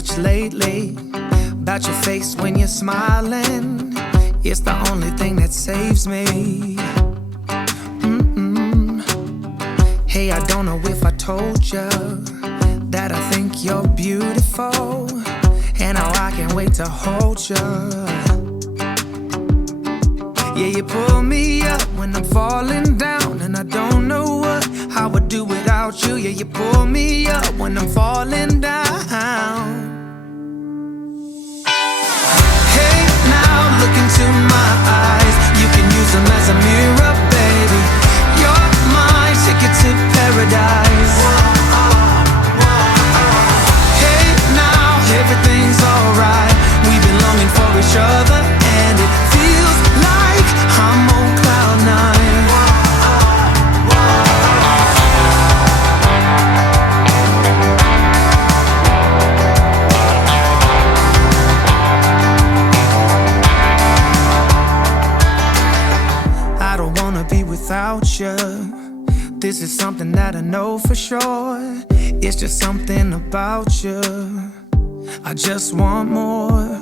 much lately about your face when you're smiling. It's the only thing that saves me. Hey, I don't know if I told you that I think you're beautiful, and how I can't wait to hold you. Yeah, you pull me up when I'm falling down, and I don't know what I would do without you. Yeah, you pull me up when I'm falling down. Hey, now look into my eyes. You can use them as a mirror, baby. You're my ticket to paradise. Hey, now everything's alright. We've been longing for each other, and it feels like I'm on cloud nine. I don't wanna be without you. This is something that I know for sure. It's just something about you. I just want more.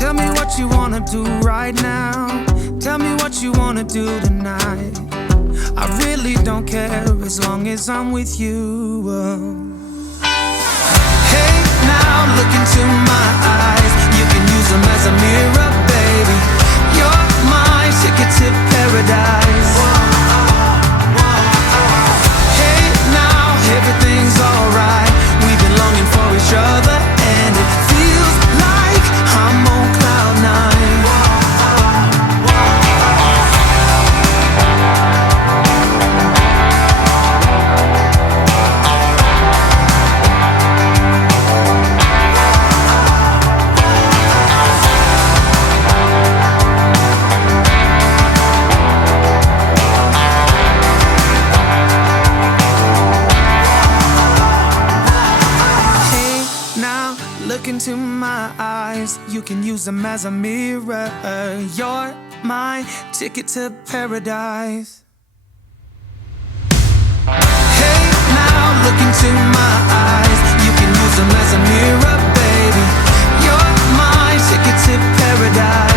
Tell me what you wanna do right now. Tell me what you wanna do tonight. I really don't care as long as I'm with you. Hey, now look into my eyes. You can use them as a mirror, baby. You're my ticket to paradise. Hey, now everything's alright. We've been longing for each other, and it feels like I'm on cloud nine. Look into my eyes, you can use them as a mirror. You're my ticket to paradise. Hey, now look into my eyes. You can use them as a mirror, baby. You're my ticket to paradise.